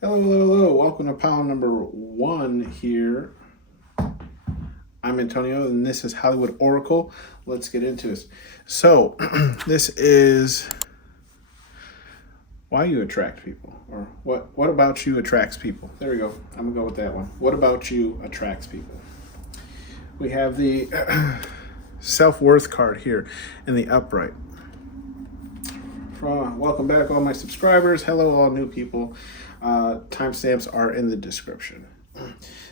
Hello, hello, hello. Welcome to pile number one here. I'm Antonio, and this is Hollywood Oracle. Let's get into this. So, this is why you attract people, or what about you attracts people. There we go. I'm gonna go with that one. What about you attracts people? We have the self-worth card here in the upright. Welcome back, all my subscribers. Hello, all new people. Timestamps are in the description.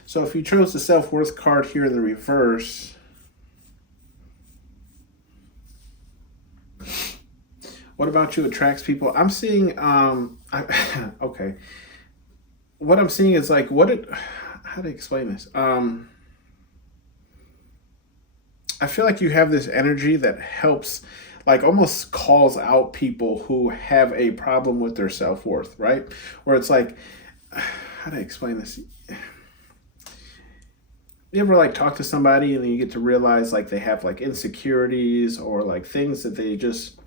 So if you chose the self-worth card here in the reverse, what about you attracts people? I'm seeing, okay. What I'm seeing is like, how to explain this? I feel like you have this energy that helps, like almost calls out people who have a problem with their self-worth, right? Where it's like, how to explain this? You ever like talk to somebody and then you get to realize like they have like insecurities or like things that they just,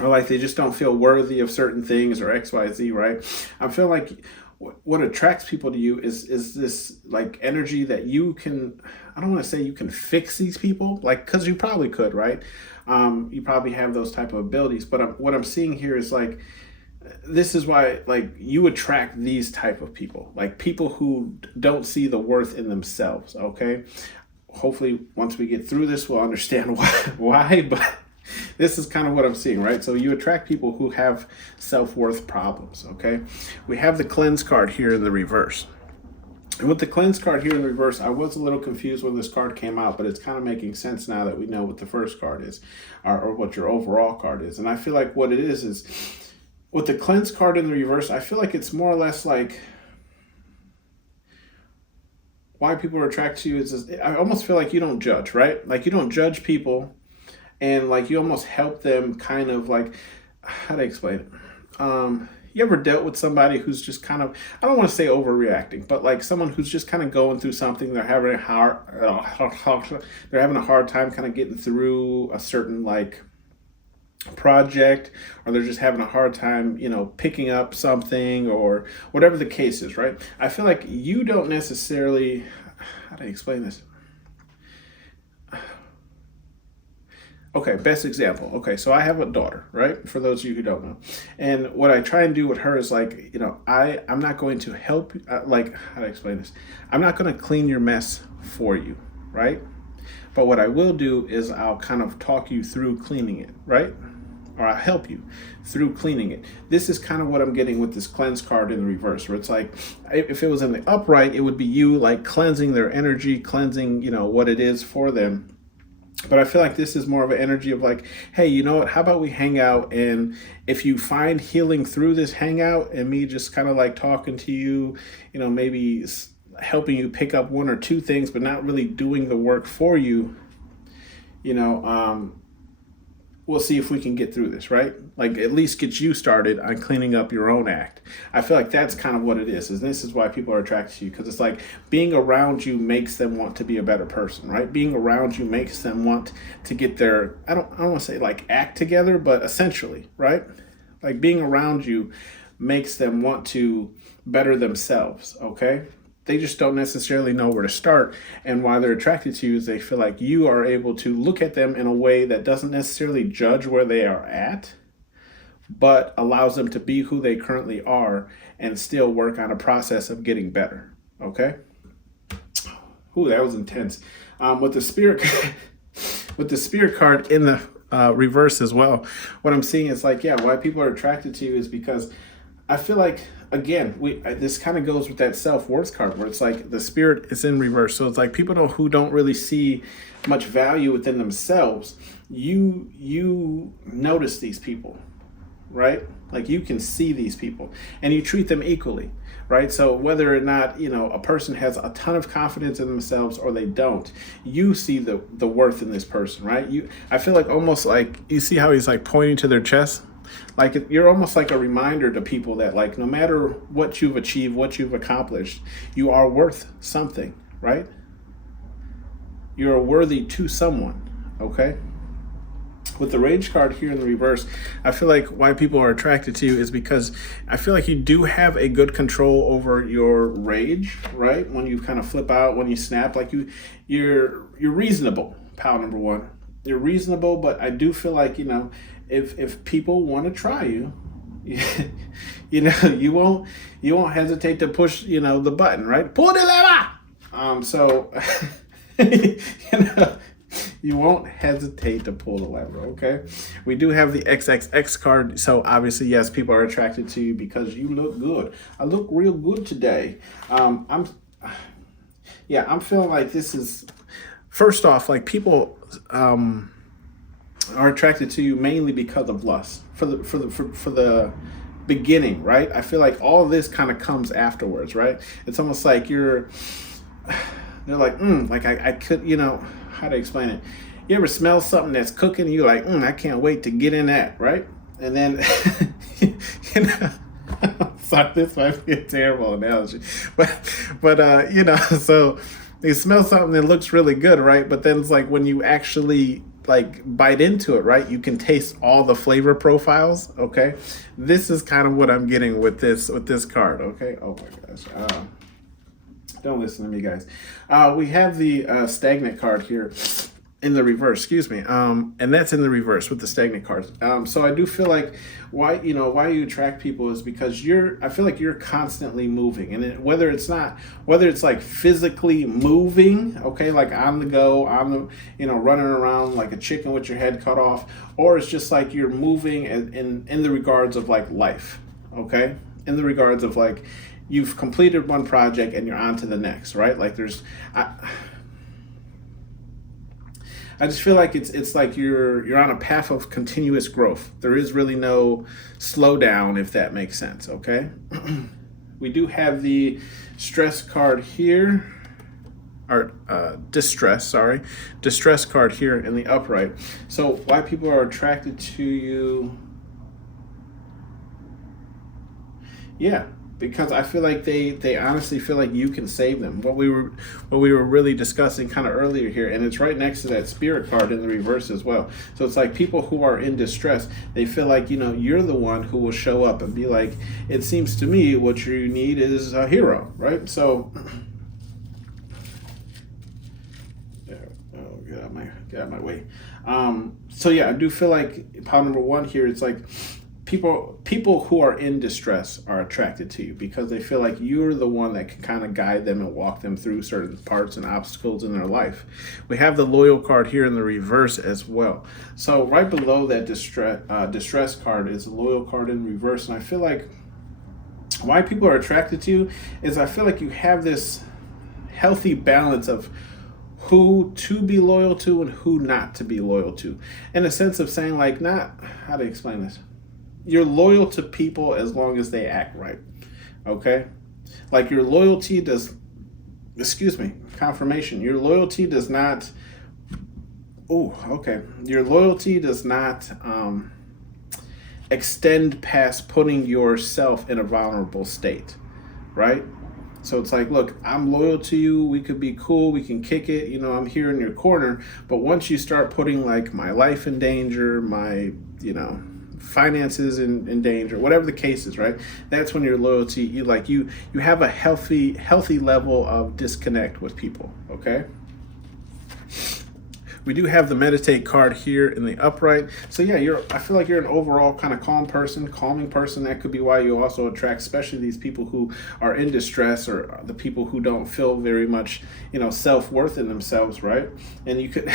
or like they just don't feel worthy of certain things or XYZ, right? I feel like what attracts people to you is this like energy that you can, I don't want to say you can fix these people, like, because you probably could, right? You probably have those type of abilities, but what I'm seeing here is like, this is why like you attract these type of people, like people who don't see the worth in themselves. Okay, hopefully once we get through this we'll understand why, but this is kind of what I'm seeing, right? So you attract people who have self-worth problems. Okay, we have the cleanse card here in the reverse. And with the cleanse card here in the reverse, I was a little confused when this card came out, but it's kind of making sense now that we know what the first card is, or what your overall card is. And I feel like what it is with the cleanse card in the reverse, I feel like it's more or less like why people are attracted to you is I almost feel like you don't judge, right? Like you don't judge people, and like you almost help them kind of like, how to explain it? You ever dealt with somebody who's just kind of, I don't want to say overreacting, but like someone who's just kind of going through something, they're having a hard time kind of getting through a certain like project, or they're just having a hard time, picking up something or whatever the case is, right? I feel like you don't necessarily, how do I explain this? Okay, best example. Okay, so I have a daughter, right? For those of you who don't know. And what I try and do with her is like, I'm not going to help, like, how do I explain this? I'm not going to clean your mess for you, right? But what I will do is I'll kind of talk you through cleaning it, right? Or I'll help you through cleaning it. This is kind of what I'm getting with this cleanse card in the reverse, where it's like, if it was in the upright, it would be you like cleansing their energy, cleansing, what it is for them. But I feel like this is more of an energy of like, hey, you know what? How about we hang out? And if you find healing through this hangout and me just kind of like talking to you, maybe helping you pick up one or two things, but not really doing the work for you, we'll see if we can get through this, right? Like at least get you started on cleaning up your own act. I feel like that's kind of what it is. And this is why people are attracted to you, because it's like being around you makes them want to be a better person, right? Being around you makes them want to get their, I don't want to say like act together, but essentially, right? Like being around you makes them want to better themselves, okay? They just don't necessarily know where to start. And why they're attracted to you is they feel like you are able to look at them in a way that doesn't necessarily judge where they are at, but allows them to be who they currently are and still work on a process of getting better. Okay? Ooh, that was intense. With the spirit with the spirit card in the reverse as well, what I'm seeing is like, yeah, why people are attracted to you is because I feel like, again, this kind of goes with that self-worth card where it's like the spirit is in reverse. So it's like people who don't really see much value within themselves, you notice these people, right? Like you can see these people and you treat them equally, right? So whether or not, a person has a ton of confidence in themselves or they don't, you see the worth in this person, right? I feel like almost like you see how he's like pointing to their chest. Like you're almost like a reminder to people that like no matter what you've achieved, what you've accomplished, you are worth something, right? You're worthy to someone, okay? With the rage card here in the reverse, I feel like why people are attracted to you is because I feel like you do have a good control over your rage, right? When you kind of flip out, when you snap, like you're reasonable, pal number one. You're reasonable, but I do feel like, if people want to try you, you won't hesitate to push, the button, right? Pull the lever. So you won't hesitate to pull the lever, okay? We do have the XXX card, so obviously, yes, people are attracted to you because you look good. I look real good today. I'm feeling like this is, first off, like people are attracted to you mainly because of lust for the beginning, right? I feel like all this kind of comes afterwards, right? It's almost like they're like, like I could, how to explain it? You ever smell something that's cooking and you're like, I can't wait to get in that, right? And then, sorry, this might be a terrible analogy, but so you smell something that looks really good, right? But then it's like when you actually like bite into it, right? You can taste all the flavor profiles, okay? This is kind of what I'm getting with this card, okay? Oh my gosh. Don't listen to me, guys. We have the stagnant card here in the reverse, excuse me. And that's in the reverse with the stagnant cards. So I do feel like why you attract people is because I feel like you're constantly moving. And whether it's like physically moving, okay, like on the go, running around like a chicken with your head cut off, or it's just like you're moving in the regards of like life, okay? In the regards of like, you've completed one project and you're on to the next, right? Like I just feel like it's like you're on a path of continuous growth. There is really no slowdown, if that makes sense, okay? We do have the stress card here, or distress card here in the upright. So why people are attracted to you, yeah, because I feel like they honestly feel like you can save them. What we were really discussing kind of earlier here, and it's right next to that spirit card in the reverse as well. So it's like people who are in distress, they feel like, you're the one who will show up and be like, it seems to me what you need is a hero, right? So get out of my way. So yeah, I do feel like pile number one here, it's like people who are in distress are attracted to you because they feel like you're the one that can kind of guide them and walk them through certain parts and obstacles in their life. We have the loyal card here in the reverse as well. So right below that distress card is a loyal card in reverse. And I feel like why people are attracted to you is I feel like you have this healthy balance of who to be loyal to and who not to be loyal to. In a sense of saying like, not, how to explain this? You're loyal to people as long as they act right, okay? Like your loyalty confirmation. Your loyalty does not, your loyalty does not extend past putting yourself in a vulnerable state, right? So it's like, look, I'm loyal to you. We could be cool. We can kick it. I'm here in your corner. But once you start putting like my life in danger, my, finances in danger, whatever the case is, right? That's when your loyalty, you have a healthy level of disconnect with people, okay? We do have the meditate card here in the upright. So yeah, I feel like you're an overall kind of calming person. That could be why you also attract, especially these people who are in distress or the people who don't feel very much, self-worth in themselves, right? And you could,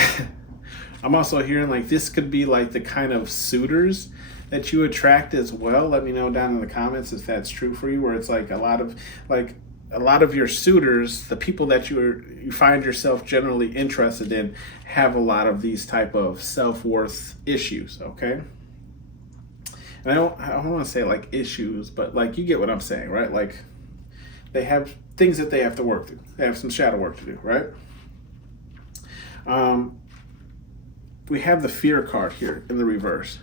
I'm also hearing like this could be like the kind of suitors that you attract as well. Let me know down in the comments if that's true for you, where it's like a lot of your suitors, the people that you find yourself generally interested in, have a lot of these type of self-worth issues, okay? And I don't want to say like issues, but like you get what I'm saying, right? Like they have things that they have to work through. They have some shadow work to do, right? We have the fear card here in the reverse.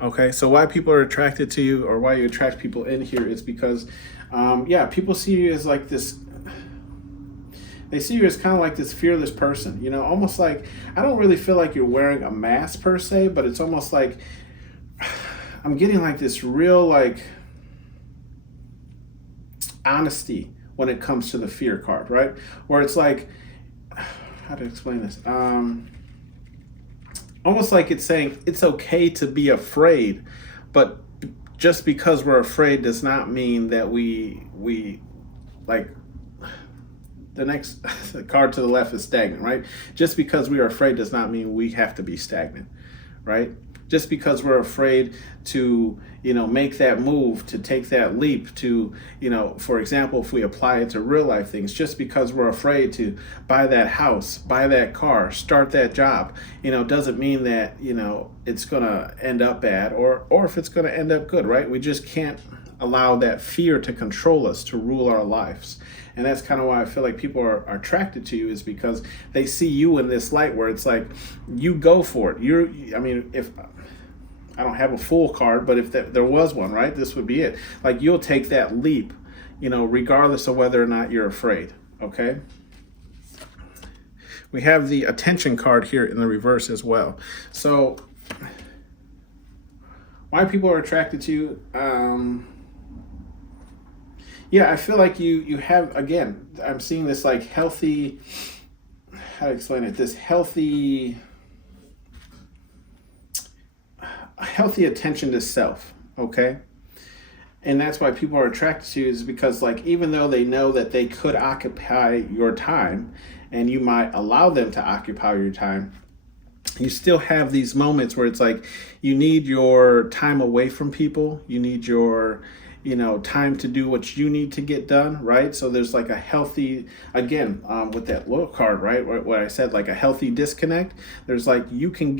Okay, so why people are attracted to you, or why you attract people in here, is because, people see you as like this They see you as kind of like this fearless person, almost like, I don't really feel like you're wearing a mask per se, but it's almost like I'm getting like this real like honesty when it comes to the fear card, right? Where it's like, how to explain this? Almost like it's saying it's okay to be afraid, but just because we're afraid does not mean that we like, the next the card to the left is stagnant, right? Just because we are afraid does not mean we have to be stagnant, right? Just because we're afraid to, make that move, to take that leap, to, for example, if we apply it to real life things, just because we're afraid to buy that house, buy that car, start that job, doesn't mean that, it's going to end up bad or if it's going to end up good, right? We just can't allow that fear to control us, to rule our lives. And that's kind of why I feel like people are attracted to you, is because they see you in this light where it's like, you go for it. If I don't have a full card, but if there was one, right, this would be it. Like, you'll take that leap, regardless of whether or not you're afraid, okay? We have the attention card here in the reverse as well. So why people are attracted to you, I feel like you have, again, I'm seeing this like healthy, how to explain it, this healthy attention to self, okay? And that's why people are attracted to you, is because, like, even though they know that they could occupy your time and you might allow them to occupy your time, you still have these moments where it's like you need your time away from people. You need your, time to do what you need to get done, right? So there's like a healthy, again, with that little card, right? What I said, like a healthy disconnect. There's like, you can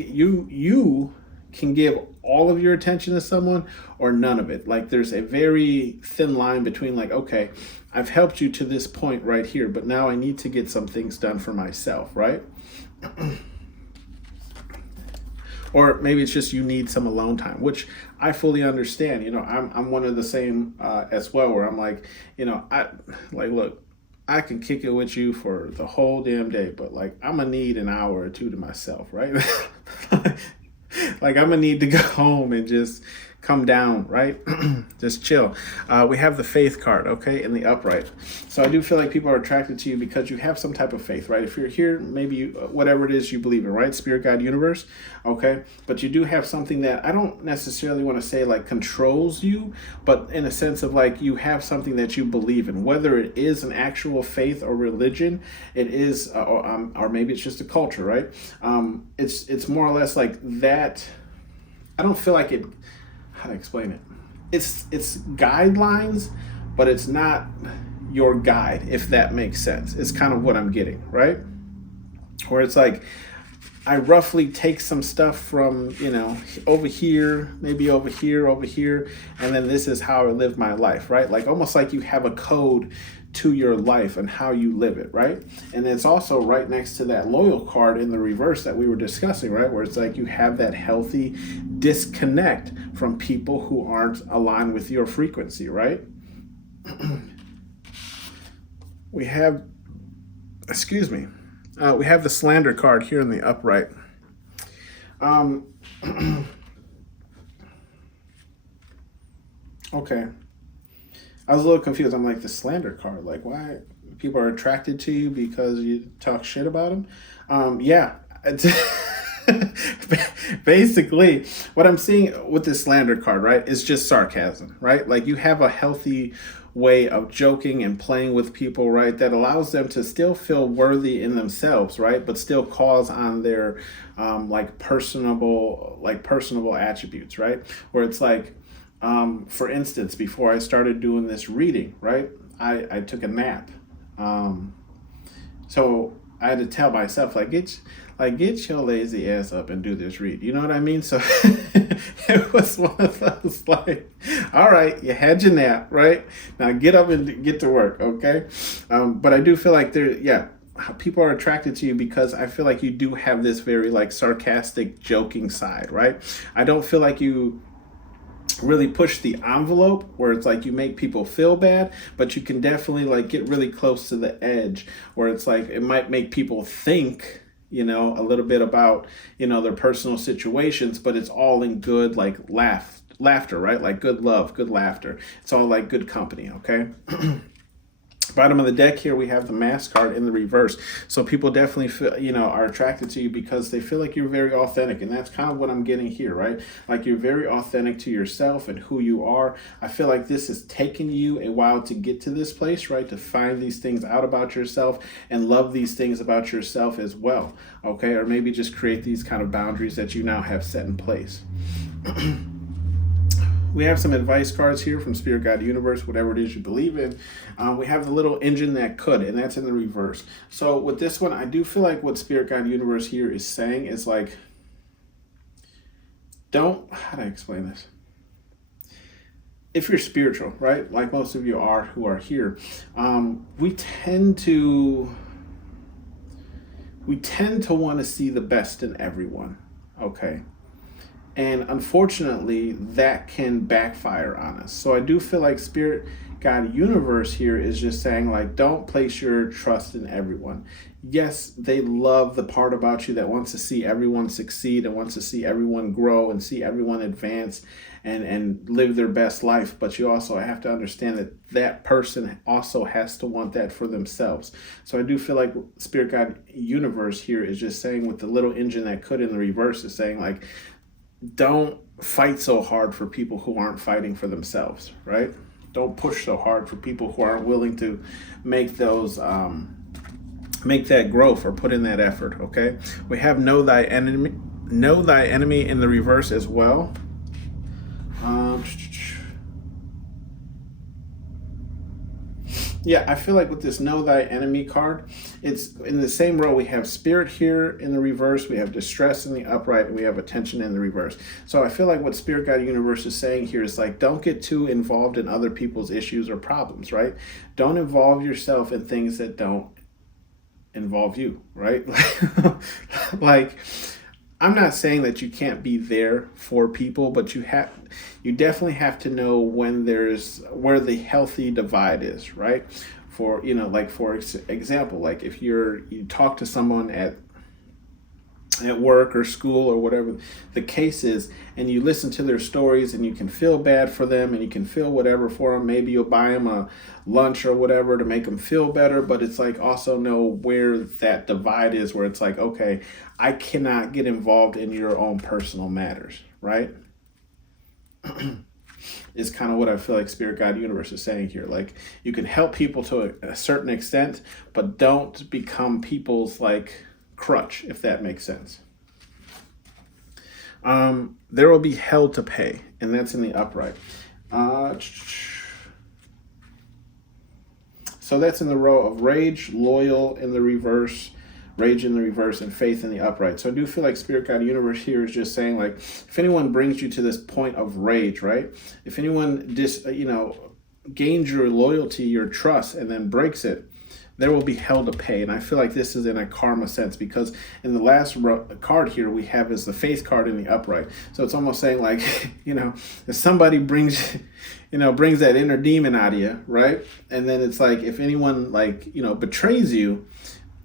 give all of your attention to someone or none of it. Like, there's a very thin line between like, okay, I've helped you to this point right here, but now I need to get some things done for myself, right? Or maybe it's just you need some alone time, which I fully understand. I'm one of the same as well, where I'm like, look, I can kick it with you for the whole damn day, but like, I'm gonna need an hour or two to myself, right? Like, I'm gonna need to go home and just come down, right? Just chill. We have the faith card, okay, in the upright. So I do feel like people are attracted to you because you have some type of faith, right? If you're here, maybe you, whatever it is you believe in, right? Spirit, God, universe, okay? But you do have something that I don't necessarily want to say like controls you, but in a sense of like, you have something that you believe in, whether it is an actual faith or religion, it is, or maybe it's just a culture, right? It's more or less like that. I don't feel like it, how to explain it? It's guidelines, but it's not your guide, if that makes sense. It's kind of what I'm getting, right? Where it's like, I roughly take some stuff from, over here, maybe over here, and then this is how I live my life, right? Like, almost like you have a code to your life and how you live it, right? And it's also right next to that loyal card in the reverse that we were discussing, right? Where it's like you have that healthy disconnect from people who aren't aligned with your frequency, right? We have, we have the slander card here in the upright. Okay. I was a little confused. I'm like, the slander card, like, why people are attracted to you because you talk shit about them? Yeah. Basically, what I'm seeing with this slander card, right, is just sarcasm, right? Like, you have a healthy way of joking and playing with people, right, that allows them to still feel worthy in themselves, right, but still calls on their personable attributes, right? Where it's like, for instance, before I started doing this reading, right, I took a nap. So I had to tell myself, get your lazy ass up and do this read. You know what I mean? So it was one of those like, all right, you had your nap, right? Now get up and get to work, okay? But I do feel like people are attracted to you because I feel like you do have this very like sarcastic, joking side, right? I don't feel like you really push the envelope where it's like you make people feel bad, but you can definitely like get really close to the edge where it's like it might make people think, a little bit about, their personal situations, but it's all in good like laughter, right? Like good love, good laughter. It's all like good company, okay? Bottom of the deck here, we have the Mask card in the reverse. So people definitely feel, are attracted to you because they feel like you're very authentic. And that's kind of what I'm getting here, right? Like you're very authentic to yourself and who you are. I feel like this has taken you a while to get to this place, right? To find these things out about yourself and love these things about yourself as well, okay? Or maybe just create these kind of boundaries that you now have set in place. We have some advice cards here from Spirit, God, Universe, whatever it is you believe in. We have the little engine that could, and that's in the reverse. So with this one, I do feel like what Spirit, God, Universe here is saying is like, how do I explain this? If you're spiritual, right, like most of you are who are here, we tend to want to see the best in everyone, okay? And unfortunately, that can backfire on us. So I do feel like Spirit, God, Universe here is just saying, like, don't place your trust in everyone. Yes, they love the part about you that wants to see everyone succeed and wants to see everyone grow and see everyone advance and live their best life. But you also have to understand that that person also has to want that for themselves. So I do feel like Spirit, God, Universe here is just saying, with the little engine that could in the reverse, is saying, like, don't fight so hard for people who aren't fighting for themselves, right? Don't push so hard for people who aren't willing to make those make that growth or put in that effort, okay? We have know thy enemy in the reverse as well. Yeah, I feel like with this Know Thy Enemy card, it's in the same row. We have Spirit here in the reverse, we have Distress in the upright, and we have Attention in the reverse. So I feel like what Spirit, God, Universe is saying here is like, don't get too involved in other people's issues or problems, right? Don't involve yourself in things that don't involve you, right? Like, I'm not saying that you can't be there for people, but you definitely have to know when where the healthy divide is, right? For, like for example, like if you talk to someone at work or school or whatever the case is, and you listen to their stories and you can feel bad for them and you can feel whatever for them, maybe you'll buy them a lunch or whatever to make them feel better, but it's like also know where that divide is, where it's like, okay, I cannot get involved in your own personal matters, right? Is kind of what I feel like Spirit, God, Universe is saying here. Like, you can help people to a certain extent, but don't become people's like crutch, if that makes sense. There will be hell to pay, and that's in the upright. So that's in the row of Rage, Loyal in the reverse, Rage in the reverse, and Faith in the upright. So I do feel like Spirit, God, Universe here is just saying, like, if anyone brings you to this point of rage, right? If anyone gains your loyalty, your trust, and then breaks it, there will be hell to pay. And I feel like this is in a karma sense, because in the last card here we have is the Faith card in the upright. So it's almost saying like, if somebody brings that inner demon out of you, right? And then it's like, if anyone betrays you,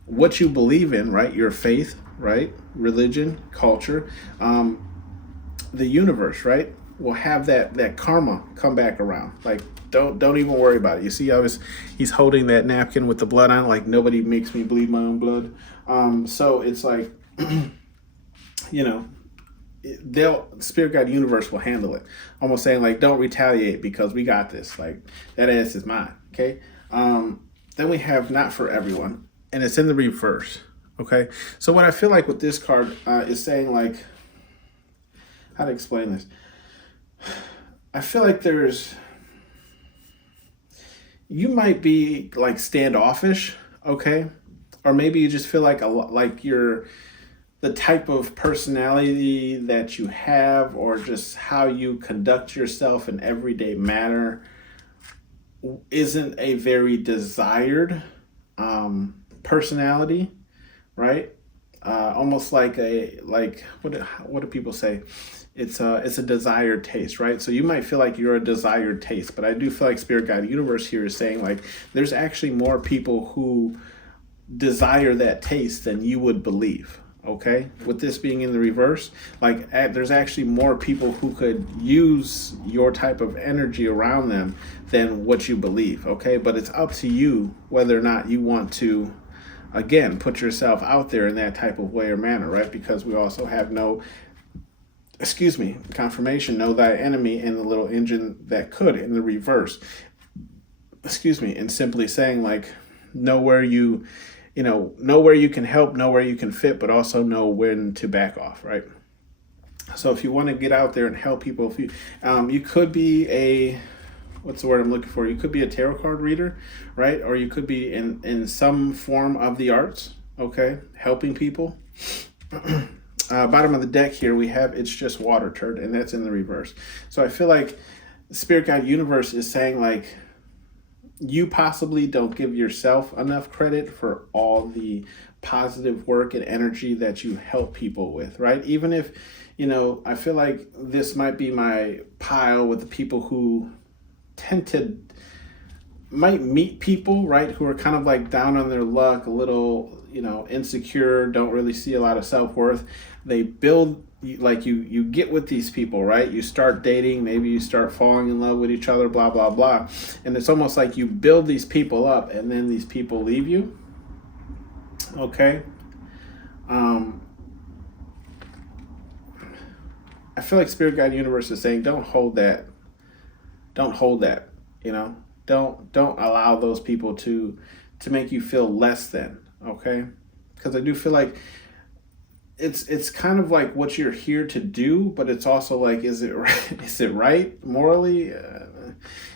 what you believe in, right? Your faith, right? Religion, culture, the universe, right? Will have that karma come back around. Like, don't even worry about it. You see how he's holding that napkin with the blood on it, like nobody makes me bleed my own blood. So it's like, Spirit, God, Universe will handle it. Almost saying like, don't retaliate because we got this. Like, that ass is mine. Okay. Then we have Not For Everyone, and it's in the reverse. Okay. So what I feel like with this card is saying, like, how to explain this? I feel like you might be like standoffish, okay? Or maybe you just feel like you're the type of personality that you have, or just how you conduct yourself in everyday manner isn't a very desired personality, right? Almost like what do people say? it's a desired taste, right? So you might feel like you're a desired taste, but I do feel like Spirit Guide Universe here is saying like there's actually more people who desire that taste than you would believe. Okay, with this being in the reverse, like there's actually more people who could use your type of energy around them than what you believe. Okay, but it's up to you whether or not you want to, again, put yourself out there in that type of way or manner, right? Because we also have confirmation, know thy enemy, and the little engine that could in the reverse. And simply saying like, know where you know where you can help, know where you can fit, but also know when to back off, right? So if you want to get out there and help people, if you could be what's the word I'm looking for? You could be a tarot card reader, right? Or you could be in some form of the arts, okay, helping people. Bottom of the deck here, we have It's Just Water Turd, and that's in the reverse. So I feel like Spirit Guide Universe is saying like, you possibly don't give yourself enough credit for all the positive work and energy that you help people with, right? Even if, I feel like this might be my pile with the people who might meet people, right, who are kind of like down on their luck, a little, insecure, don't really see a lot of self-worth. They build, like you get with these people, right? You start dating, maybe you start falling in love with each other, blah, blah, blah. And it's almost like you build these people up and then these people leave you. Okay. I feel like Spirit Guide Universe is saying, don't hold that, don't allow those people to make you feel less than, okay? Because I do feel like it's kind of like what you're here to do, but it's also like, is it right morally?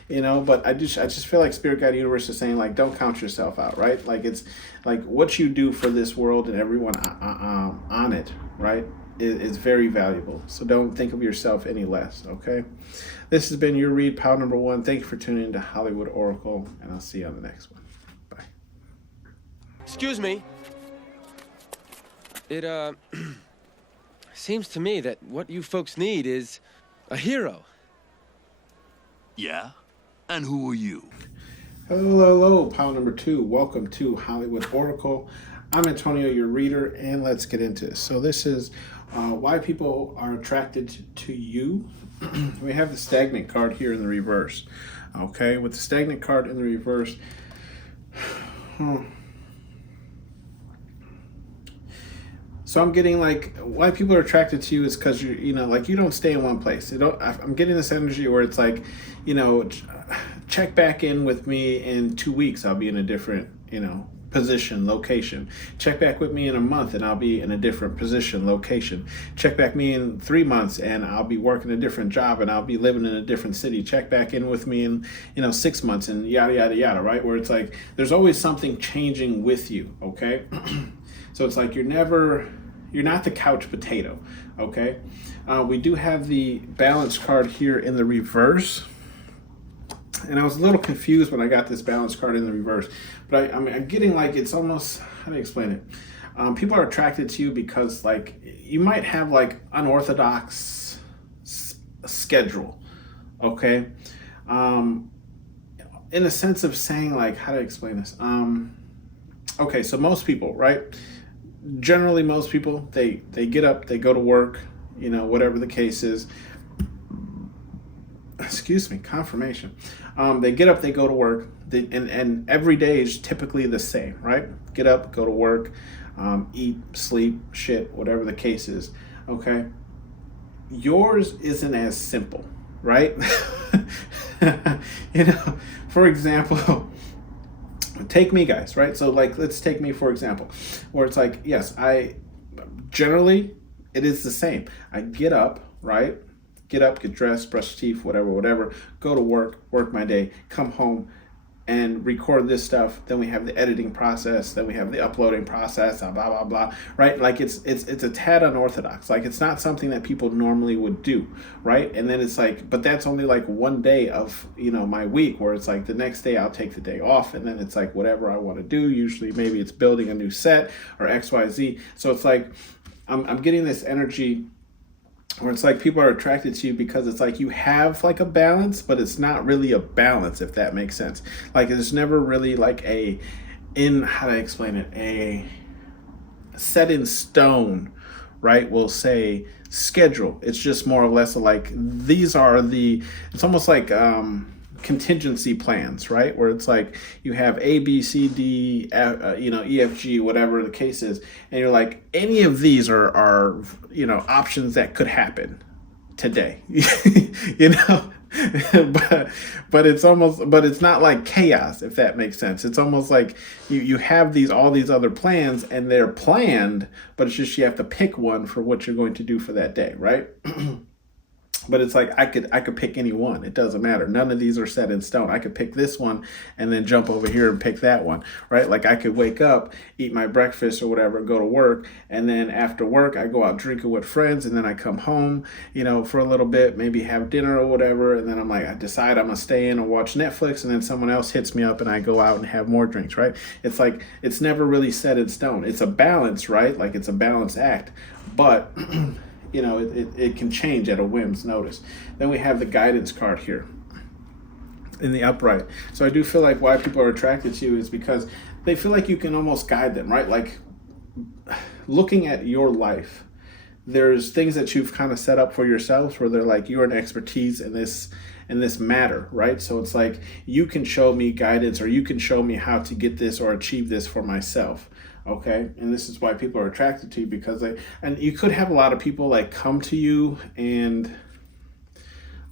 But I just feel like Spirit Guide Universe is saying like, don't count yourself out, right? Like it's like what you do for this world and everyone on it, right, is very valuable. So don't think of yourself any less, okay? This has been your read, pile number 1. Thank you for tuning in to Hollywood Oracle, and I'll see you on the next one. Bye. Excuse me. It, seems to me that what you folks need is a hero. Yeah? And who are you? Hello, pile number 2. Welcome to Hollywood Oracle. I'm Antonio, your reader, and let's get into this. So this is why people are attracted to you. We have the stagnant card here in the reverse. Okay, with the stagnant card in the reverse, so I'm getting like why people are attracted to you is because you don't stay in one place. I'm getting this energy where it's like, check back in with me in 2 weeks. I'll be in a different, position, location. Check back with me in a month and I'll be in a different position, location. Check back me in 3 months and I'll be working a different job and I'll be living in a different city. Check back in with me in 6 months and yada yada yada, right? Where it's like there's always something changing with you, okay? So it's like you're not the couch potato, okay? We do have the balance card here in the reverse. And I was a little confused when I got this balance card in the reverse. But I'm getting like it's almost, how do I explain it? People are attracted to you because like you might have like unorthodox schedule, okay? In a sense of saying like, how do I explain this? Okay, so most people, right? Generally, most people, they get up, they go to work, whatever the case is. Excuse me, confirmation. They get up, they go to work, and every day is typically the same, right? Get up, go to work, eat, sleep, shit, whatever the case is, okay? Yours isn't as simple, right? For example, take me, guys, right? So, like, let's take me, for example, where it's like, yes, generally, it is the same. I get up, right? Get up, get dressed, brush teeth, whatever, go to work my day, come home and record this stuff. Then we have the editing process, then we have the uploading process, blah, blah, blah, right? Like it's a tad unorthodox. Like it's not something that people normally would do, right? And then it's like, but that's only like one day of, my week where it's like the next day I'll take the day off and then it's like whatever I want to do. Usually maybe it's building a new set or XYZ. So it's like, I'm getting this energy where it's like people are attracted to you because it's like you have like a balance, but it's not really a balance, if that makes sense. Like there's never really like how do I explain it, a set in stone, right? We'll say schedule. It's just more or less like these are it's almost like contingency plans, right? Where it's like you have A, B, C, D, E, F, G, whatever the case is, and you're like, any of these are options that could happen today, but it's not like chaos, if that makes sense. It's almost like you have all these other plans and they're planned, but it's just you have to pick one for what you're going to do for that day, right? But it's like I could pick any one. It doesn't matter. None of these are set in stone. I could pick this one and then jump over here and pick that one, right? Like I could wake up, eat my breakfast or whatever, go to work, and then after work I go out drinking with friends, and then I come home, for a little bit, maybe have dinner or whatever, and then I decide I'm gonna stay in and watch Netflix, and then someone else hits me up and I go out and have more drinks, right? It's like it's never really set in stone. It's a balance, right? Like it's a balance act, but it can change at a whim's notice. Then we have the guidance card here in the upright. So I do feel like why people are attracted to you is because they feel like you can almost guide them, right? Like looking at your life, there's things that you've kind of set up for yourselves where they're like, you're an expertise in this matter, right? So it's like you can show me guidance, or you can show me how to get this or achieve this for myself. Okay, and this is why people are attracted to you, because and you could have a lot of people like come to you and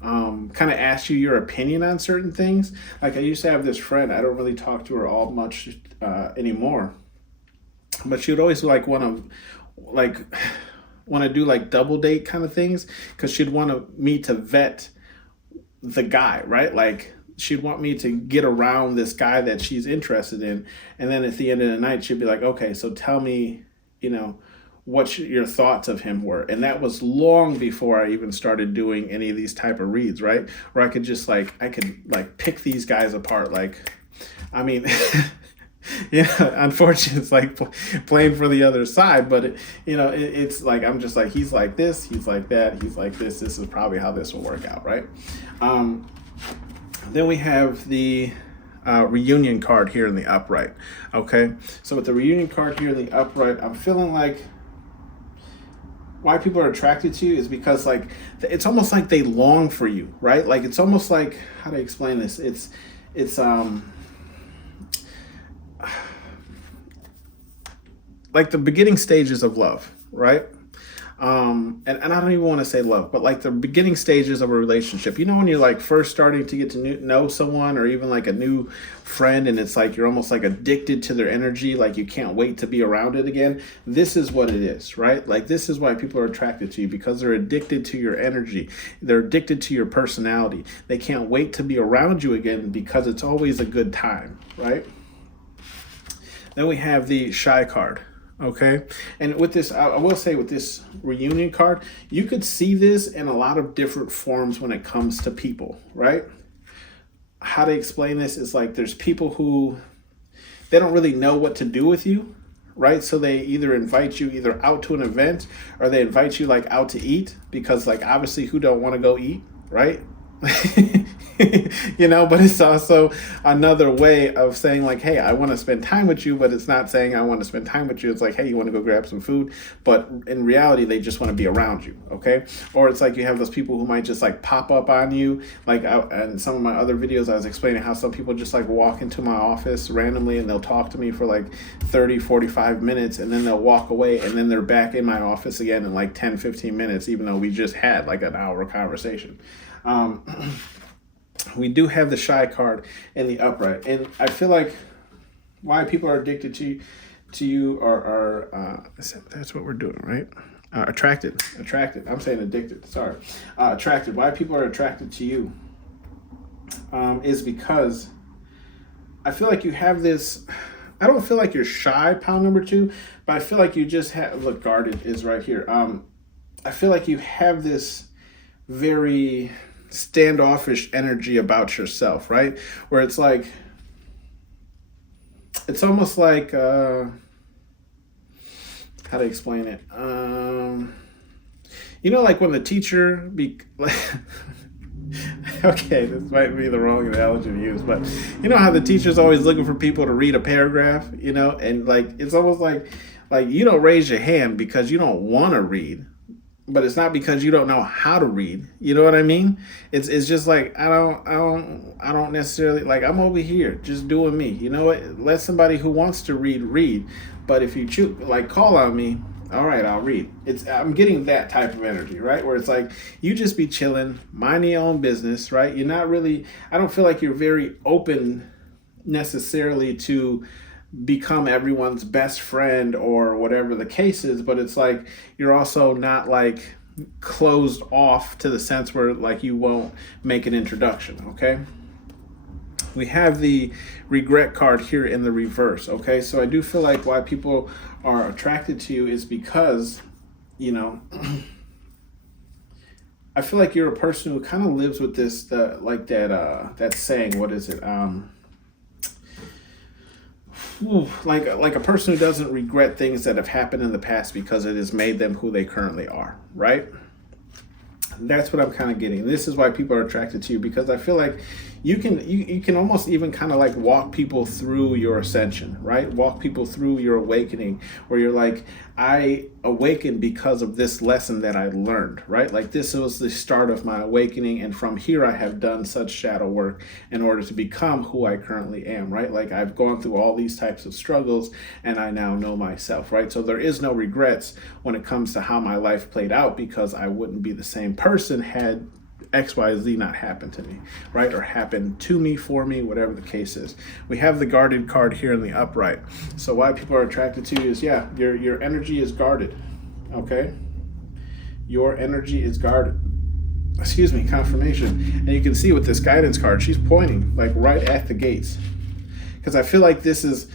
kind of ask you your opinion on certain things. Like I used to have this friend, I don't really talk to her all much anymore, but she would always like want to do like double date kind of things, because she'd want me to vet the guy, right? Like she'd want me to get around this guy that she's interested in, and then at the end of the night she'd be like, okay, so tell me what your thoughts of him were. And that was long before I even started doing any of these type of reads, right? Where I could just pick these guys apart. Like I mean unfortunately it's like playing for the other side, but it's like I'm just like, he's like this, he's like that, he's like this is probably how this will work out, right? Then we have the reunion card here in the upright. Okay, so with the reunion card here in the upright, I'm feeling like why people are attracted to you is because like it's almost like they long for you, right? Like it's almost like, how do I explain this? It's like the beginning stages of love, right? And I don't even want to say love, but like the beginning stages of a relationship. When you're like first starting to get to know someone, or even like a new friend, and it's like you're almost like addicted to their energy, like you can't wait to be around it again. This is what it is, right? Like this is why people are attracted to you, because they're addicted to your energy. They're addicted to your personality. They can't wait to be around you again because it's always a good time, right? Then we have the shy card. Okay, and with this, I will say with this reunion card, you could see this in a lot of different forms when it comes to people, right? How to explain this is like there's people who they don't really know what to do with you, right? So they either invite you either out to an event, or they invite you like out to eat, because like obviously who don't want to go eat, right? But it's also another way of saying like, hey, I want to spend time with you, but it's not saying I want to spend time with you. It's like, hey, you want to go grab some food, but in reality they just want to be around you. Okay, or it's like you have those people who might just like pop up on you, like in some of my other videos I was explaining how some people just like walk into my office randomly and they'll talk to me for like 30-45 minutes, and then they'll walk away, and then they're back in my office again in like 10-15 minutes, even though we just had like an hour conversation. We do have the shy card in the upright, and I feel like why people are addicted to you are that's what we're doing, right? Attracted. I'm saying addicted. Sorry, attracted. Why people are attracted to you is because I feel like you have this. I don't feel like you're shy, pound number 2, but I feel like you just have. Look, guarded is right here. I feel like you have this very standoffish energy about yourself, right? Where it's like, it's almost like, how to explain it? You know, like when the teacher okay, this might be the wrong analogy to use, but you know how the teacher's always looking for people to read a paragraph, you know, and like it's almost like you don't raise your hand because you don't want to read, but it's not because you don't know how to read. You know what I mean? It's just like I don't necessarily like I'm over here just doing me. You know what? Let somebody who wants to read. But if you choose like call on me, all right, I'll read. I'm getting that type of energy, right? Where it's like you just be chilling, minding your own business, right? You're not really. I don't feel like you're very open necessarily to become everyone's best friend or whatever the case is, but it's like you're also not like closed off to the sense where like you won't make an introduction. Okay, we have the regret card here in the reverse. Okay, so I do feel like why people are attracted to you is because, you know, I feel like you're a person who kind of lives with this that saying, what is it, like a person who doesn't regret things that have happened in the past because it has made them who they currently are, right? That's what I'm kind of getting. This is why people are attracted to you, because I feel like you can almost even kind of like walk people through your ascension, right? Walk people through your awakening, where you're like, I awakened because of this lesson that I learned, right? Like this was the start of my awakening, and from here I have done such shadow work in order to become who I currently am, right? Like I've gone through all these types of struggles and I now know myself, right? So there is no regrets when it comes to how my life played out, because I wouldn't be the same person had XYZ not happened to me, right? Or happened to me, for me, whatever the case is. We have the guarded card here in the upright. So why people are attracted to you is, yeah, your energy is guarded, okay? Your energy is guarded. Excuse me, confirmation. And you can see with this guidance card, she's pointing like right at the gates. Because I feel like this is,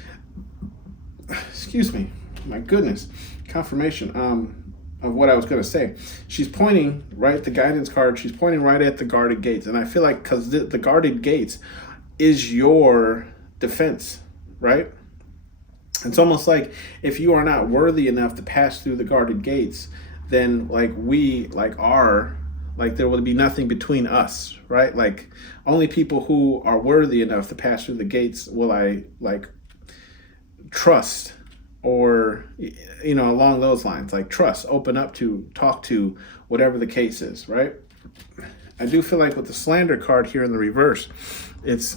excuse me, my goodness, confirmation. Of what I was going to say. She's pointing, right, the guidance card, she's pointing right at the guarded gates. And I feel like because the guarded gates is your defense, right? It's almost like if you are not worthy enough to pass through the guarded gates, then like there will be nothing between us, right? Like only people who are worthy enough to pass through the gates will I like trust, or you know, along those lines, like trust, open up to, talk to, whatever the case is, right? I do feel like with the slander card here in the reverse, it's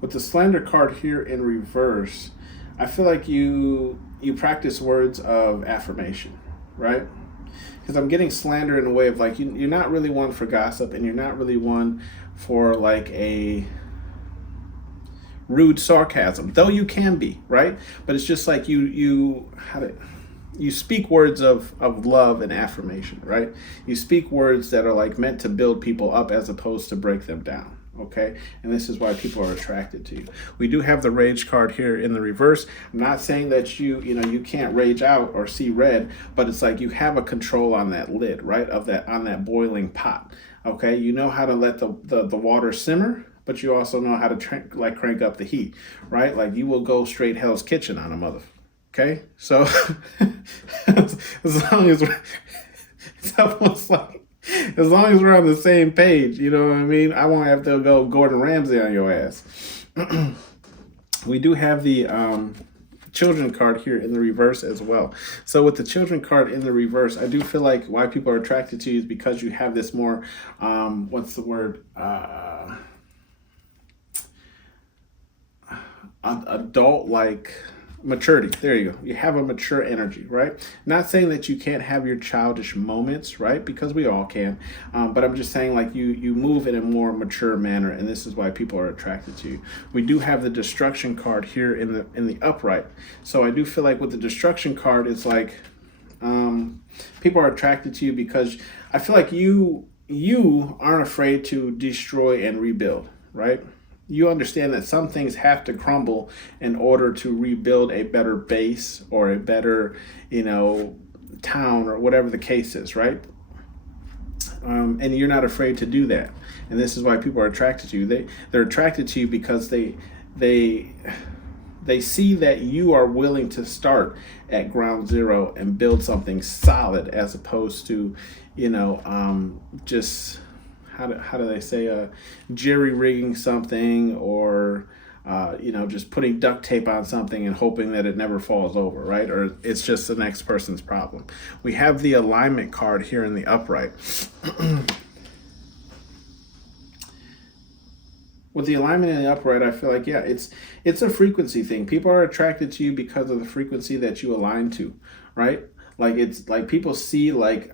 with the slander card here in reverse, I feel like you practice words of affirmation, right? Because I'm getting slander in a way of like you're not really one for gossip, and you're not really one for like a rude sarcasm, though you can be, right? But it's just like you speak words of love and affirmation, right? You speak words that are like meant to build people up as opposed to break them down. Okay, and this is why people are attracted to you. We do have the rage card here in the reverse. I'm not saying that you can't rage out or see red, but it's like you have a control on that lid, right? On that boiling pot. Okay, you know how to let the water simmer, but you also know how to crank up the heat, right? Like you will go straight Hell's Kitchen on a mother. Okay, so as long as it's almost like, as long as we're on the same page, you know what I mean? I won't have to go Gordon Ramsay on your ass. We do have the children card here in the reverse as well. So with the children card in the reverse, I do feel like why people are attracted to you is because you have this more, what's the word? Adult-like maturity. There you go. You have a mature energy, right? Not saying that you can't have your childish moments, right? Because we all can. But I'm just saying like you move in a more mature manner, and this is why people are attracted to you. We do have the destruction card here in the upright. So I do feel like with the destruction card, it's like people are attracted to you because I feel like you aren't afraid to destroy and rebuild, right? You understand that some things have to crumble in order to rebuild a better base or a better, town or whatever the case is, right? And you're not afraid to do that. And this is why people are attracted to you. They're attracted to you because they They see that you are willing to start at ground zero and build something solid, as opposed to, just how do they say, jerry rigging something, or just putting duct tape on something and hoping that it never falls over, right? Or it's just the next person's problem. We have the alignment card here in the upright. With the alignment in the upright, I feel like, yeah, it's a frequency thing. People are attracted to you because of the frequency that you align to, right? Like, it's like people see, like,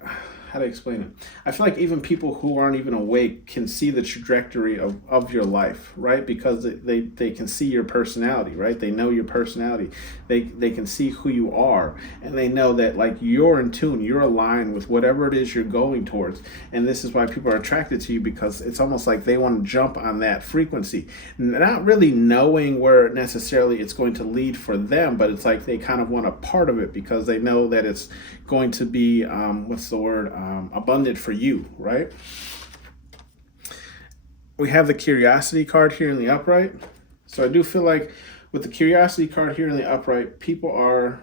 how to explain it? I feel like even people who aren't even awake can see the trajectory of your life, right? Because they can see your personality, right? They know your personality. They can see who you are, and they know that, like, you're in tune, you're aligned with whatever it is you're going towards. And this is why people are attracted to you, because it's almost like they want to jump on that frequency, not really knowing where necessarily it's going to lead for them, but it's like they kind of want a part of it because they know that it's going to be abundant for you, right? We have the curiosity card here in the upright. So I do feel like with the curiosity card here in the upright, people are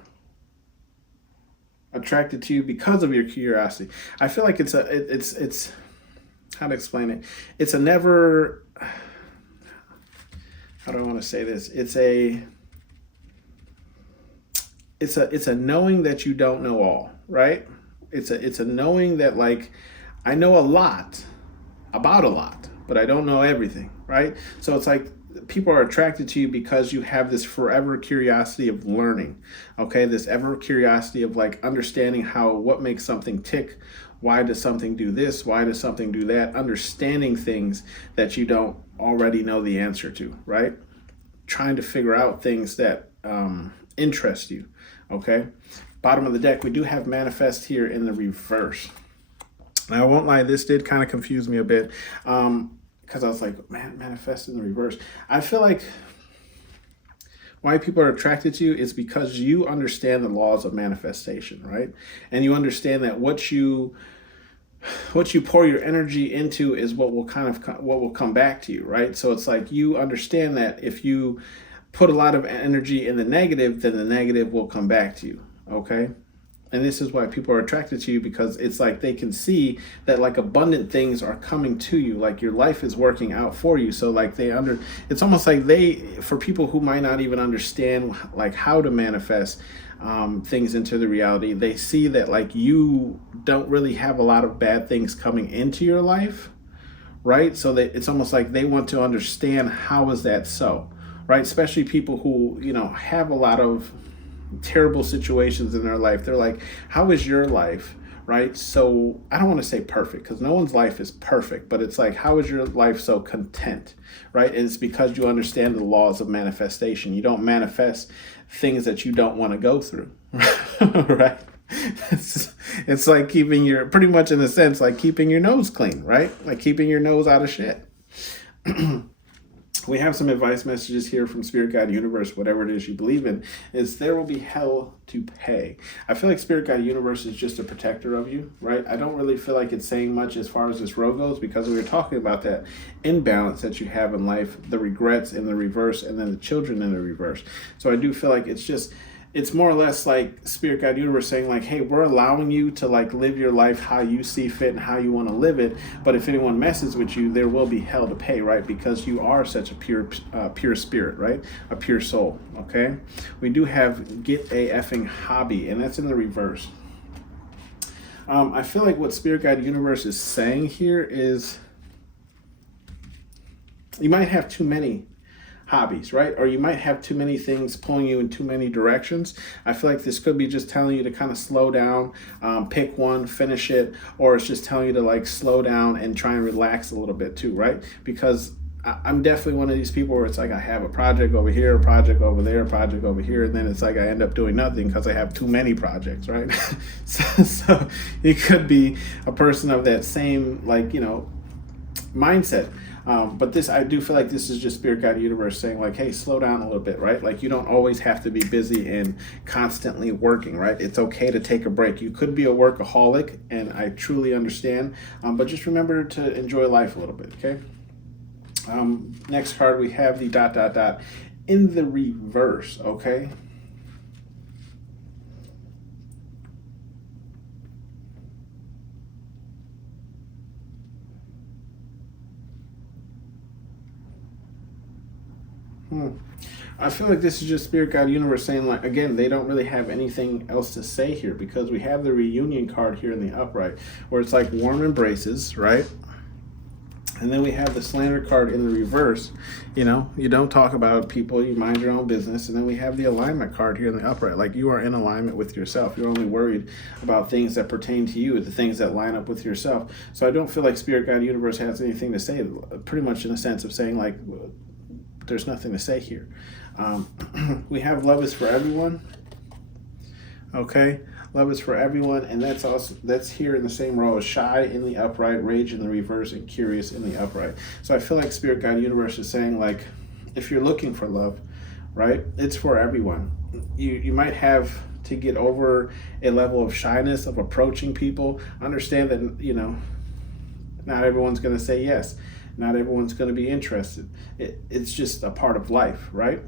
attracted to you because of your curiosity. I feel like it's how to explain it? It's a never, how do I want to say this? It's a knowing that you don't know all, right? It's a knowing that, like, I know a lot about a lot, but I don't know everything, right? So it's like people are attracted to you because you have this forever curiosity of learning, okay? This ever curiosity of, like, understanding what makes something tick. Why does something do this? Why does something do that? Understanding things that you don't already know the answer to, right? Trying to figure out things that interest you, okay? Bottom of the deck, we do have manifest here in the reverse. Now, I won't lie, this did kind of confuse me a bit, because I was like, man, manifest in the reverse. I feel like why people are attracted to you is because you understand the laws of manifestation, right? And you understand that what you pour your energy into is what will come back to you, right? So it's like you understand that if you put a lot of energy in the negative, then the negative will come back to you, okay? And this is why people are attracted to you, because it's like they can see that, like, abundant things are coming to you, like your life is working out for you. So, like, it's almost like for people who might not even understand, like, how to manifest things into the reality, they see that, like, you don't really have a lot of bad things coming into your life, right? So that it's almost like they want to understand, how is that so, right? Especially people who, have a lot of terrible situations in their life. They're like, how is your life, right? So I don't want to say perfect, because no one's life is perfect, but it's like, how is your life so content, right? And it's because you understand the laws of manifestation. You don't manifest things that you don't want to go through, right? It's like pretty much in a sense, like keeping your nose clean, right? Like keeping your nose out of shit. We have some advice messages here from Spirit Guide Universe, whatever it is you believe in, is there will be hell to pay. I feel like Spirit Guide Universe is just a protector of you, right? I don't really feel like it's saying much as far as this row goes, because we were talking about that imbalance that you have in life, the regrets in the reverse, and then the children in the reverse. So I do feel like it's more or less like Spirit Guide Universe saying, like, hey, we're allowing you to, like, live your life how you see fit and how you want to live it. But if anyone messes with you, there will be hell to pay, right? Because you are such a pure spirit, right? A pure soul, okay? We do have get a effing hobby, and that's in the reverse. I feel like what Spirit Guide Universe is saying here is you might have too many hobbies, right? Or you might have too many things pulling you in too many directions. I feel like this could be just telling you to kind of slow down, pick one, finish it, or it's just telling you to, like, slow down and try and relax a little bit too, right? Because I'm definitely one of these people where it's like I have a project over here, a project over there, a project over here, and then it's like I end up doing nothing because I have too many projects, right? so you could be a person of that same, like, mindset. But I do feel like this is just Spirit Guide Universe saying, like, hey, slow down a little bit, right? Like, you don't always have to be busy and constantly working, right? It's okay to take a break. You could be a workaholic, and I truly understand, but just remember to enjoy life a little bit, okay? Next card, we have the ... in the reverse, okay? I feel like this is just Spirit Guide Universe saying, like, again, they don't really have anything else to say here, because we have the reunion card here in the upright where it's like warm embraces, right? And then we have the slander card in the reverse. You know, you don't talk about people, you mind your own business. And then we have the alignment card here in the upright. Like, you are in alignment with yourself. You're only worried about things that pertain to you, the things that line up with yourself. So I don't feel like Spirit Guide Universe has anything to say, pretty much in the sense of saying, like, there's nothing to say here. We have love is for everyone. Okay, love is for everyone, and that's here in the same row as shy in the upright, rage in the reverse, and curious in the upright. So I feel like Spirit Guide Universe is saying, like, if you're looking for love, right, it's for everyone. You might have to get over a level of shyness of approaching people. Understand that, you know, not everyone's going to say yes. Not everyone's going to be interested. It's just a part of life, right?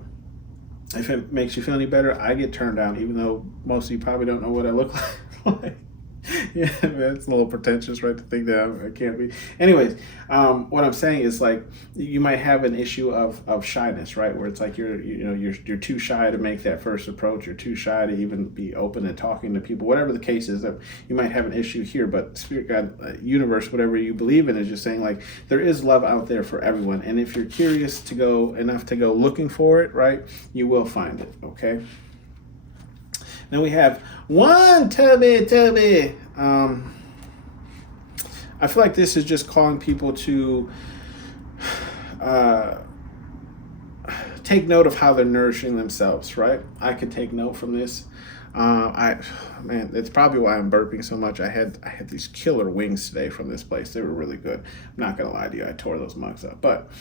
If it makes you feel any better, I get turned down, even though most of you probably don't know what I look like. Yeah, that's a little pretentious, right, to think that I can't be. Anyways, what I'm saying is, like, you might have an issue of shyness, right, where it's like you're too shy to make that first approach. You're too shy to even be open and talking to people. Whatever the case is, that you might have an issue here. But Spirit Guide Universe, whatever you believe in, is just saying, like, there is love out there for everyone. And if you're curious to go enough to go looking for it, right, you will find it. Okay. Then we have one Toby. I feel like this is just calling people to take note of how they're nourishing themselves, right? I could take note from this. Man, it's probably why I'm burping so much. I had these killer wings today from this place. They were really good. I'm not gonna lie to you, I tore those mugs up. But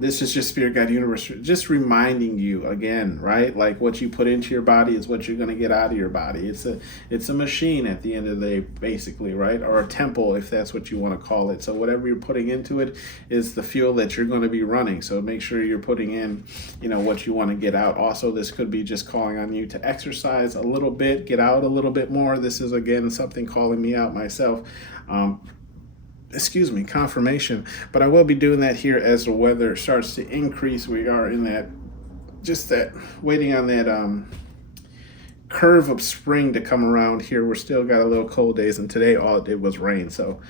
this is just Spirit Guide Universe, just reminding you again, right? Like, what you put into your body is what you're gonna get out of your body. It's a machine at the end of the day, basically, right? Or a temple, if that's what you want to call it. So whatever you're putting into it is the fuel that you're going to be running. So make sure you're putting in, you know, what you want to get out. Also, this could be just calling on you to exercise a little bit, get out a little bit more. This is, again, something calling me out myself. Confirmation. But I will be doing that here as the weather starts to increase. We are in that, waiting on that curve of spring to come around here. We're still got a little cold days, and today all it did was rain. So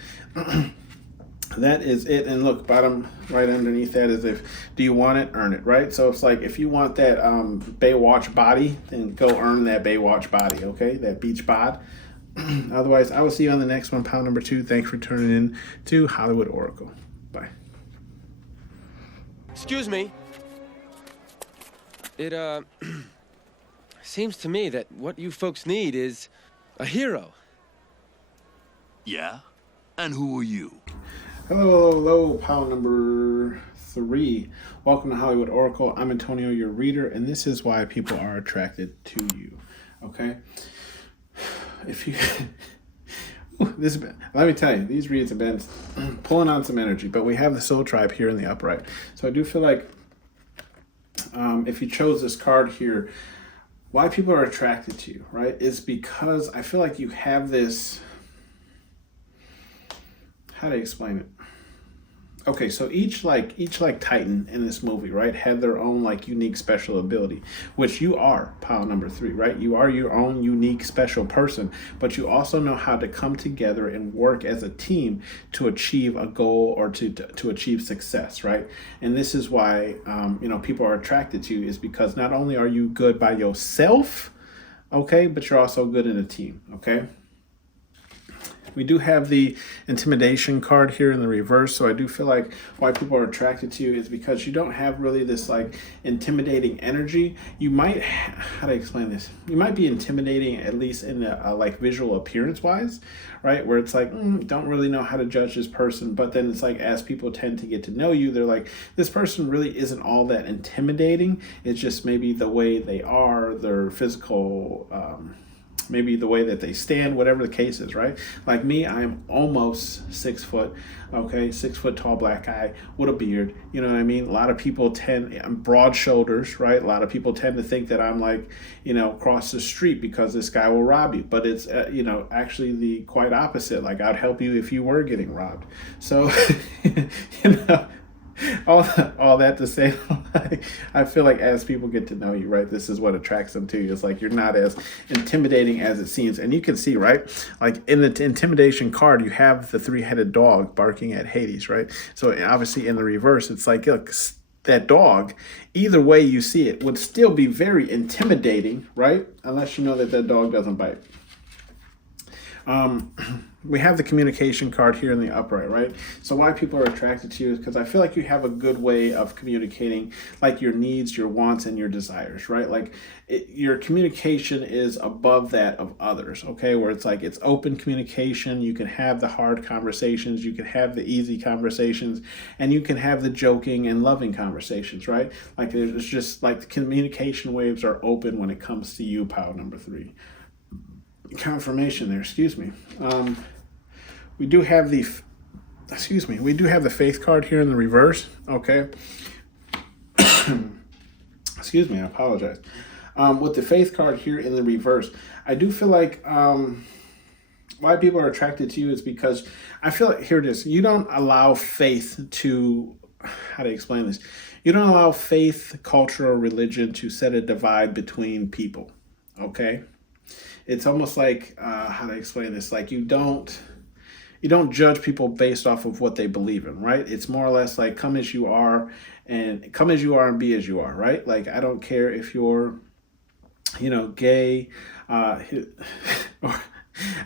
that is it. And look, bottom right underneath that is, do you want it, earn it, right? So it's like, if you want that Baywatch body, then go earn that Baywatch body, okay? That beach bod. Otherwise, I will see you on the next one, pound number 2. Thanks for tuning in to Hollywood Oracle. Bye. Excuse me. It, seems to me that what you folks need is a hero. Yeah? And who are you? Hello, pound number 3. Welcome to Hollywood Oracle. I'm Antonio, your reader, and this is why people are attracted to you. Okay? If you let me tell you, these reads have been pulling on some energy, but we have the Soul Tribe here in the upright. So I do feel like if you chose this card here, why people are attracted to you, right, is because I feel like you have this, how to explain it? Okay, so each Titan in this movie, right, had their own, like, unique special ability, which you are, pile number 3, right? You are your own unique special person, but you also know how to come together and work as a team to achieve a goal or to achieve success, right? And this is why people are attracted to you, is because not only are you good by yourself, okay, but you're also good in a team, okay? We do have the intimidation card here in the reverse, so I do feel like why people are attracted to you is because you don't have really this, like, intimidating energy. You might, how to explain this? You might be intimidating, at least in the like visual appearance wise, right? Where it's like, don't really know how to judge this person, but then it's like, as people tend to get to know you, they're like, this person really isn't all that intimidating. It's just maybe the way they are, their physical maybe the way that they stand, whatever the case is, right? Like me, I am almost 6 foot, okay, 6 foot tall black guy with a beard. You know what I mean? A lot of people I'm broad shoulders, right? A lot of people tend to think that I'm like, across the street because this guy will rob you. But it's, actually the quite opposite. Like I'd help you if you were getting robbed. So, all that to say, I feel like as people get to know you, right, this is what attracts them to you. It's like you're not as intimidating as it seems. And you can see, right, like in the intimidation card, you have the three-headed dog barking at Hades, right? So obviously in the reverse, it's like, look, that dog, either way you see it, would still be very intimidating, right? Unless you know that dog doesn't bite. We have the communication card here in the upright, right? So why people are attracted to you is because I feel like you have a good way of communicating, like your needs, your wants, and your desires, right? Like your communication is above that of others, okay? Where it's like it's open communication. You can have the hard conversations, you can have the easy conversations, and you can have the joking and loving conversations, right? Like it's just like the communication waves are open when it comes to you, pile number 3. Confirmation there, excuse me. We do have the faith card here in the reverse, okay? Excuse me, I apologize. With the faith card here in the reverse, I do feel like why people are attracted to you is because I feel like, here it is, you don't allow faith to, how to explain this? You don't allow faith, culture, or religion to set a divide between people, okay? It's almost like, how to explain this? Like you don't judge people based off of what they believe in, right? It's more or less like come as you are and be as you are, right? Like I don't care if you're, gay, or I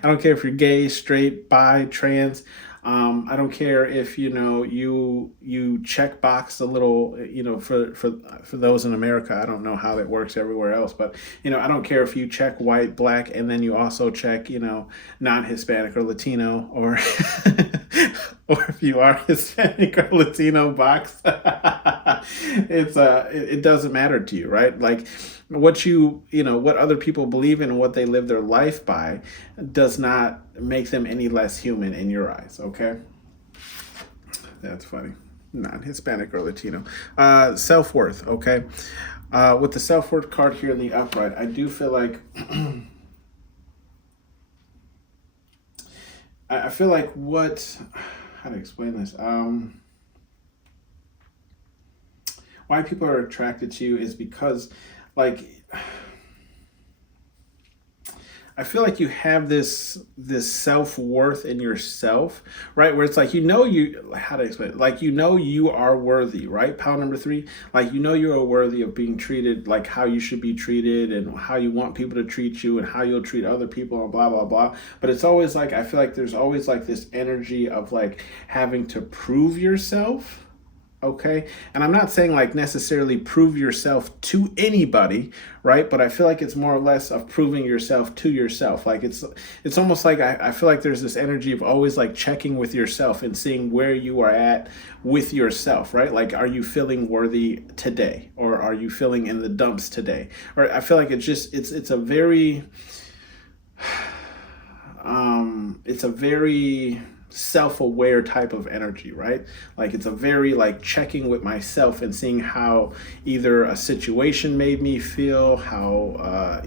don't care if you're gay, straight, bi, trans. I don't care if you check box a little, for those in America. I don't know how that works everywhere else, but I don't care if you check white, black, and then you also check non-Hispanic or Latino, or or if you are Hispanic or Latino box. It doesn't matter to you, right? Like what what other people believe in and what they live their life by does not make them any less human in your eyes, okay? That's funny. Non-Hispanic or Latino. Self-worth, okay? With the self-worth card here in the upright, I do feel like I feel like how to explain this? Why people are attracted to you is because, like, I feel like you have this self-worth in yourself, right? Where it's like, how to explain it? Like, you are worthy, right? Pile number 3, like, you are worthy of being treated like how you should be treated and how you want people to treat you and how you'll treat other people and blah, blah, blah. But it's always like, I feel like there's always like this energy of like having to prove yourself. Okay. And I'm not saying like necessarily prove yourself to anybody, right? But I feel like it's more or less of proving yourself to yourself. Like it's almost like I feel like there's this energy of always like checking with yourself and seeing where you are at with yourself, right? Like, are you feeling worthy today? Or are you feeling in the dumps today? Or I feel like it's a very, it's a very self-aware type of energy, right? Like it's a very like checking with myself and seeing how either a situation made me feel, how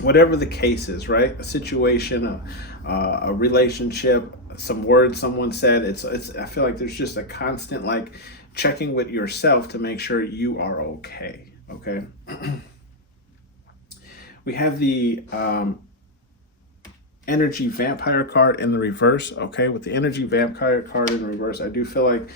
whatever the case is, right? A situation, a relationship, some words someone said. It's I feel like there's just a constant like checking with yourself to make sure you are okay. Okay. We have the energy vampire card in the reverse. Okay, with the energy vampire card in the reverse, I do feel like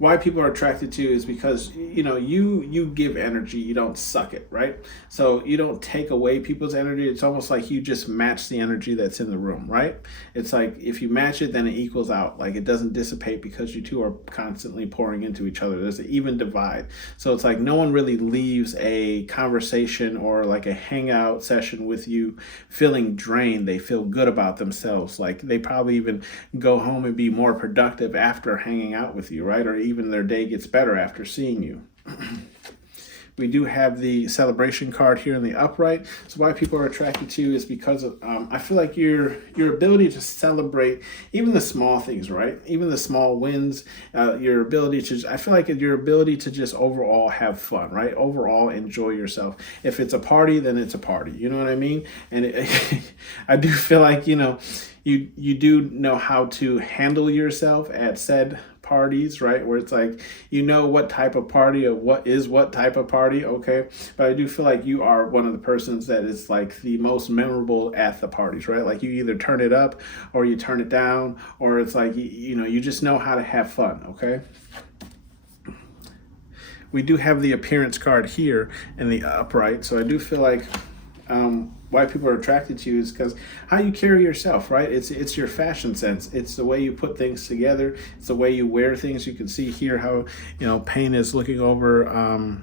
why people are attracted to you is because you give energy, you don't suck it, right? So you don't take away people's energy. It's almost like you just match the energy that's in the room, right? It's like if you match it, then it equals out. Like it doesn't dissipate because you two are constantly pouring into each other. There's an even divide. So it's like no one really leaves a conversation or like a hangout session with you feeling drained. They feel good about themselves. Like they probably even go home and be more productive after hanging out with you, right? Or even their day gets better after seeing you. We do have the celebration card here in the upright. So why people are attracted to you is because of, I feel like your ability to celebrate even the small things, right? Even the small wins, your ability to, I feel like your ability to just overall have fun, right? Overall enjoy yourself. If it's a party, then it's a party. You know what I mean? And I do feel like, you do know how to handle yourself at said parties, right? Where it's like, what type of party or what type of party, okay? But I do feel like you are one of the persons that is like the most memorable at the parties, right? Like you either turn it up or you turn it down, or it's like, you just know how to have fun, okay? We do have the appearance card here in the upright. So I do feel like why people are attracted to you is because how you carry yourself, right? It's your fashion sense. It's the way you put things together. It's the way you wear things. You can see here how, Payne is looking over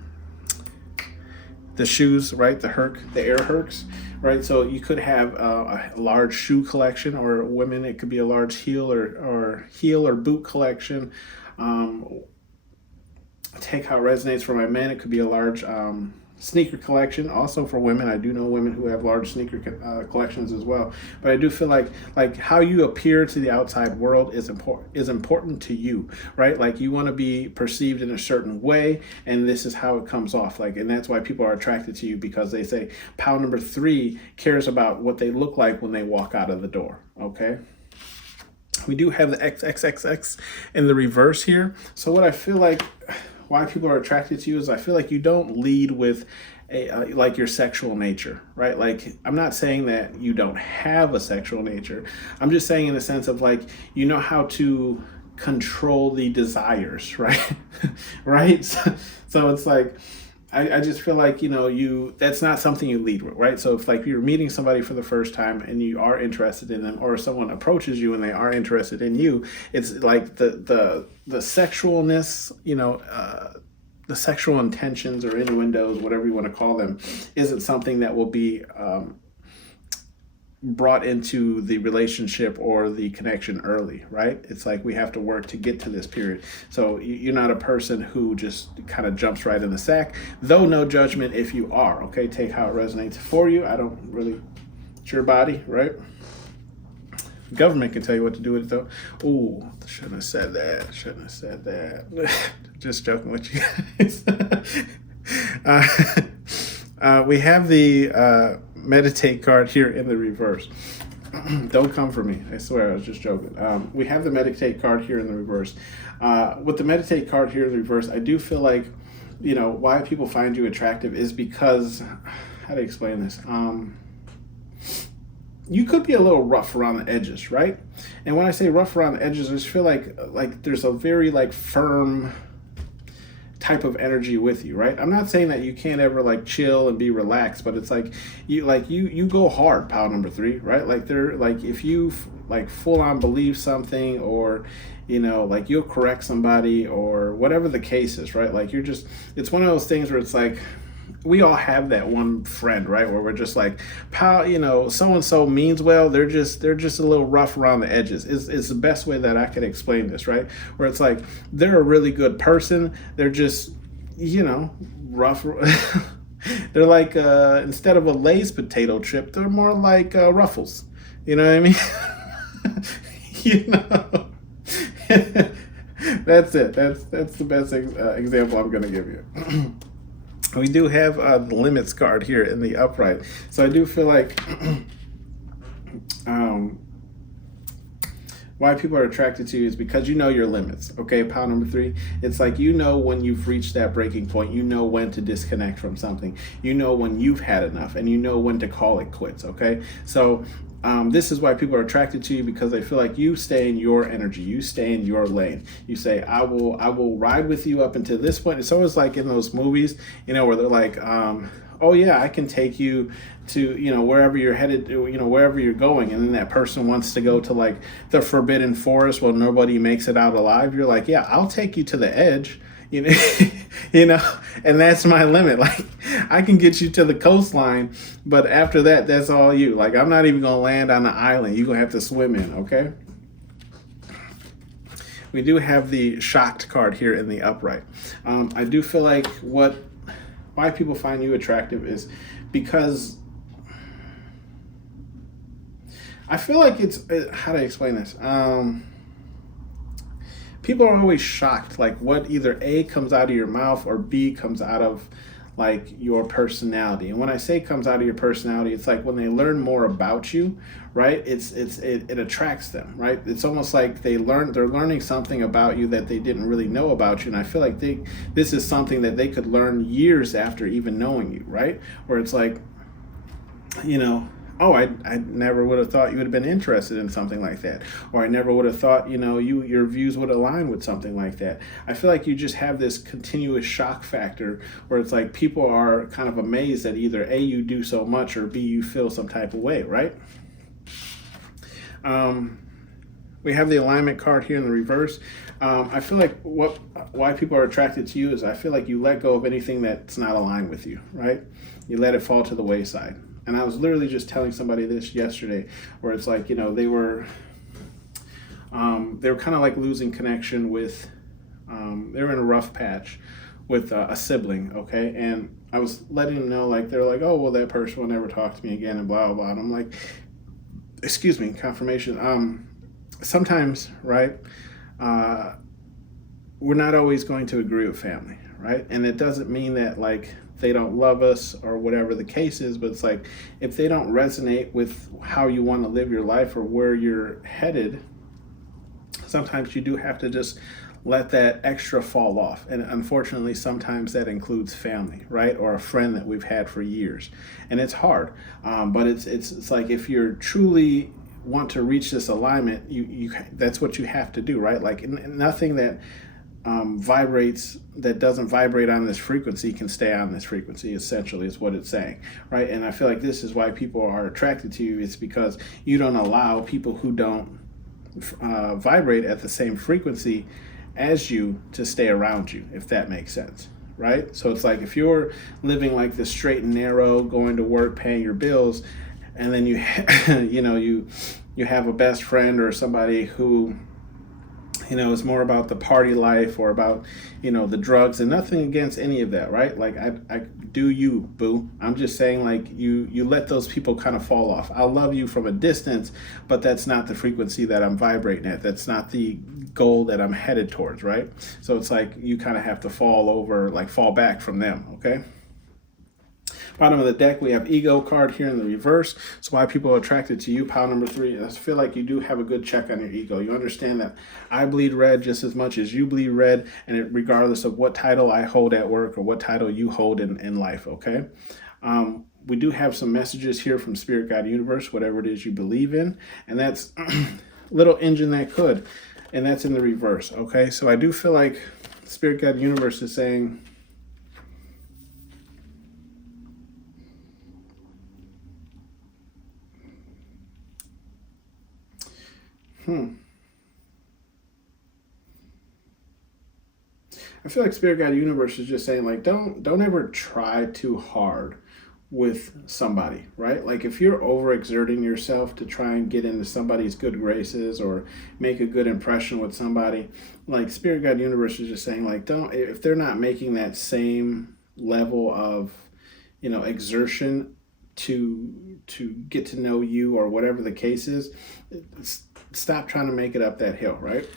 the shoes, right? The Air Hercs, right? So you could have a large shoe collection, or women, it could be a large heel or boot collection. Take how it resonates for my men. It could be a large sneaker collection. Also for women, I do know women who have large sneaker collections as well. But I do feel like how you appear to the outside world is important to you, right? Like you want to be perceived in a certain way, and this is how it comes off. And that's why people are attracted to you, because they say pal number 3 cares about what they look like when they walk out of the door. Okay. We do have the XXXX in the reverse here. So what I feel like why people are attracted to you is I feel like you don't lead with like your sexual nature, right? Like I'm not saying that you don't have a sexual nature. I'm just saying in the sense of like, how to control the desires, right? Right? So it's like, I just feel like, that's not something you lead with, right? So if like you're meeting somebody for the first time and you are interested in them, or someone approaches you and they are interested in you, it's like the sexualness, the sexual intentions or innuendos, whatever you want to call them, isn't something that will be brought into the relationship or the connection early, right? It's like we have to work to get to this period. So you're not a person who just kind of jumps right in the sack, though no judgment if you are, okay? Take how it resonates for you. I don't really, it's your body, right? The government can tell you what to do with it though. Ooh, shouldn't have said that. Just joking with you guys. We have the meditate card here in the reverse. Don't come for me. I swear I was just joking. We have the meditate card here in the reverse. With the meditate card here in the reverse, I do feel like, why people find you attractive is because, how to explain this? You could be a little rough around the edges, right? And when I say rough around the edges, I just feel like there's a very firm type of energy with you, right? I'm not saying that you can't ever chill and be relaxed, but it's you go hard, pal number 3, right? If you full on believe something, or you'll correct somebody or whatever the case is, right? It's one of those things where it's like we all have that one friend, right? Where we're just like, pal, so and so means well. They're just a little rough around the edges. Is the best way that I can explain this, right? Where it's like they're a really good person. They're just, rough. They're like instead of a Lay's potato chip, they're more like Ruffles. You know what I mean? That's it. That's the best example I'm going to give you. We do have the limits card here in the upright. So I do feel like why people are attracted to you is because you know your limits. Okay, pile number 3. It's like when you've reached that breaking point. You know when to disconnect from something. You know when you've had enough, and you know when to call it quits. Okay, so this is why people are attracted to you, because they feel like you stay in your energy, you stay in your lane. You say, I will ride with you up until this point. It's always like in those movies, where they're like, oh yeah, I can take you to, wherever you're headed, wherever you're going. And then that person wants to go to the forbidden forest. Well, nobody makes it out alive. You're like, yeah, I'll take you to the edge. And that's my limit. I can get you to the coastline, but after that, that's all you. I'm not even gonna land on the island. You're gonna have to swim in, okay? We do have the shocked card here in the upright. I do feel like what why people find you attractive is because I feel like it's how do I explain this? People are always shocked, like what either A comes out of your mouth or B comes out of like your personality. And when I say comes out of your personality, it's like when they learn more about you, right? It attracts them, right? It's almost like they're learning something about you that they didn't really know about you. And I feel like this is something that they could learn years after even knowing you, right? Where it's like, you know, oh, I never would have thought you would have been interested in something like that. Or I never would have thought, your views would align with something like that. I feel like you just have this continuous shock factor where it's like people are kind of amazed that either A, you do so much, or B, you feel some type of way, right? We have the alignment card here in the reverse. I feel like why people are attracted to you is I feel like you let go of anything that's not aligned with you, right? You let it fall to the wayside. And I was literally just telling somebody this yesterday, where it's like, they were kind of like losing connection with, they were in a rough patch with a sibling, okay? And I was letting them know, like, they're like, oh, well, that person will never talk to me again and blah, blah, blah. And I'm like, excuse me, confirmation. Sometimes, right, we're not always going to agree with family, right? And it doesn't mean that, like, they don't love us or whatever the case is, but it's like if they don't resonate with how you want to live your life or where you're headed, sometimes you do have to just let that extra fall off. And unfortunately, sometimes that includes family, right? Or a friend that we've had for years. And it's hard. But it's like if you're truly want to reach this alignment, you that's what you have to do, right? Like nothing that that doesn't vibrate on this frequency can stay on this frequency, essentially is what it's saying, right? And I feel like this is why people are attracted to you. It's because you don't allow people who don't vibrate at the same frequency as you to stay around you, if that makes sense, right? So it's like if you're living like this straight and narrow, going to work, paying your bills, and then you you have a best friend or somebody who it's more about the party life or about, the drugs, and nothing against any of that, right? Like I do you, boo. I'm just saying, like, you let those people kind of fall off. I'll love you from a distance, but that's not the frequency that I'm vibrating at. That's not the goal that I'm headed towards, right? So it's like you kind of have to fall back from them, okay? Bottom of the deck, we have ego card here in the reverse. So why people are attracted to you. Pile number 3, I feel like you do have a good check on your ego. You understand that I bleed red just as much as you bleed red, and regardless of what title I hold at work or what title you hold in life, okay? We do have some messages here from Spirit, God, Universe, whatever it is you believe in, and that's little engine that could, and that's in the reverse, okay? So I do feel like Spirit, God, Universe is saying, I feel like Spirit Guide Universe is just saying, like, don't ever try too hard with somebody, right? Like if you're overexerting yourself to try and get into somebody's good graces or make a good impression with somebody, like Spirit Guide Universe is just saying, like, don't, if they're not making that same level of, exertion to get to know you or whatever the case is, stop trying to make it up that hill, right?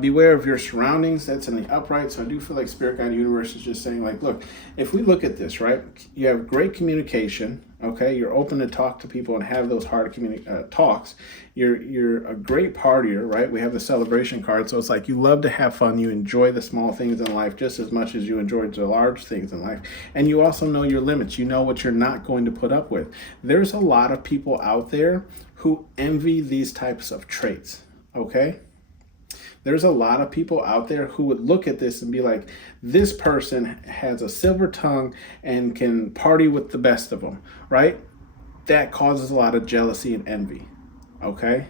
Beware of your surroundings. That's in the upright. So I do feel like Spirit Guide Universe is just saying, like, look, if we look at this, right, you have great communication. Okay, you're open to talk to people and have those hard talks. You're a great partier, right? We have the celebration card, so it's like you love to have fun. You enjoy the small things in life just as much as you enjoy the large things in life, and you also know your limits. You know what you're not going to put up with. There's a lot of people out there who envy these types of traits. Okay. There's a lot of people out there who would look at this and be like, this person has a silver tongue and can party with the best of them, right? That causes a lot of jealousy and envy, okay?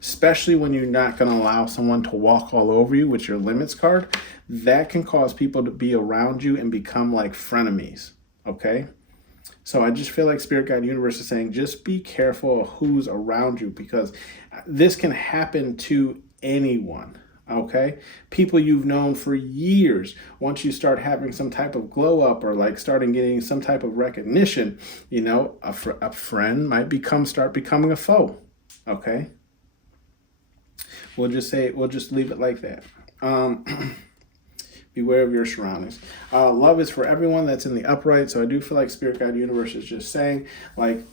Especially when you're not going to allow someone to walk all over you with your limits card. That can cause people to be around you and become like frenemies, okay? So I just feel like Spirit Guide Universe is saying, just be careful of who's around you, because this can happen to anyone, Okay, people you've known for years, once you start having some type of glow up or like starting getting some type of recognition, a friend might start becoming a foe. Okay, we'll just leave it like that. Beware of your surroundings. Love is for everyone that's in the upright. So I do feel like Spirit Guide Universe is just saying, like,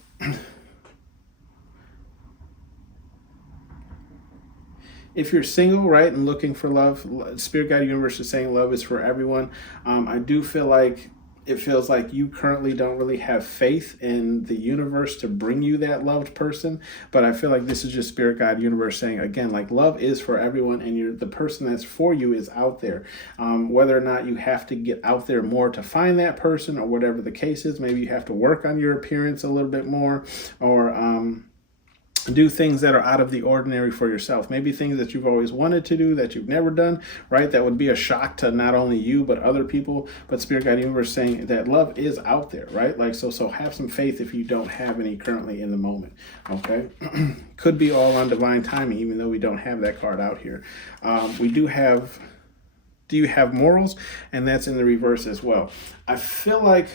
if you're single, right, and looking for love, Spirit Guide Universe is saying love is for everyone. I do feel like it feels like you currently don't really have faith in the universe to bring you that loved person. But I feel like this is just Spirit Guide Universe saying, again, like love is for everyone, and the person that's for you is out there. Whether or not you have to get out there more to find that person or whatever the case is, maybe you have to work on your appearance a little bit more, or do things that are out of the ordinary for yourself. Maybe things that you've always wanted to do that you've never done, right? That would be a shock to not only you, but other people. But Spirit Guide Universe saying that love is out there, right? Like, so have some faith if you don't have any currently in the moment, okay? Could be all on divine timing, even though we don't have that card out here. We do have, do you have morals? And that's in the reverse as well. I feel like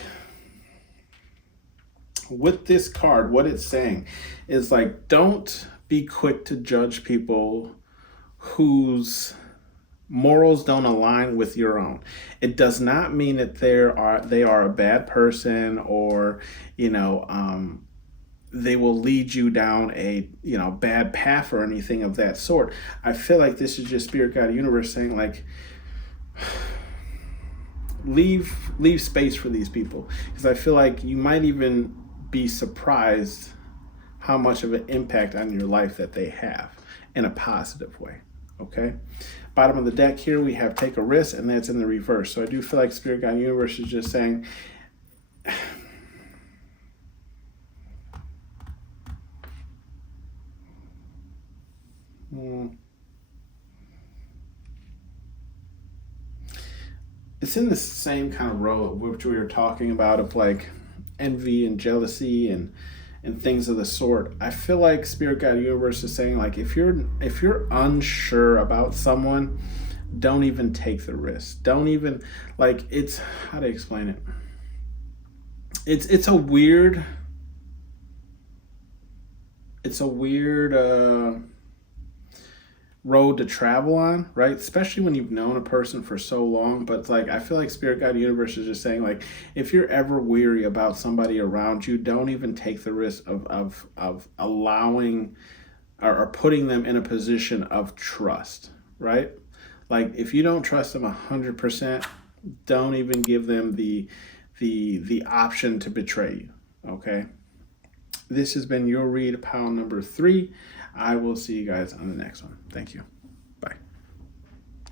with this card, what it's saying is like, don't be quick to judge people whose morals don't align with your own. It does not mean that they are a bad person, or they will lead you down a bad path or anything of that sort. I feel like this is just Spirit Guide Universe saying, like, leave space for these people, because I feel like you might even be surprised how much of an impact on your life that they have in a positive way. Okay, bottom of the deck here we have take a risk, and that's in the reverse. So I do feel like Spirit Guide Universe is just saying, it's in the same kind of row which we were talking about, of like envy and jealousy and things of the sort. I feel like Spirit Guide Universe is saying, like, if you're unsure about someone, don't even take the risk. Don't even, like, it's, how to explain it? It's a weird road to travel on, right? Especially when you've known a person for so long. But it's like, I feel like Spirit Guide Universe is just saying, like, if you're ever weary about somebody around you, don't even take the risk of allowing or putting them in a position of trust, right? Like, if you don't trust them 100%, don't even give them the option to betray you. Okay, this has been your read, pile number 3. I will see you guys on the next one. Thank you.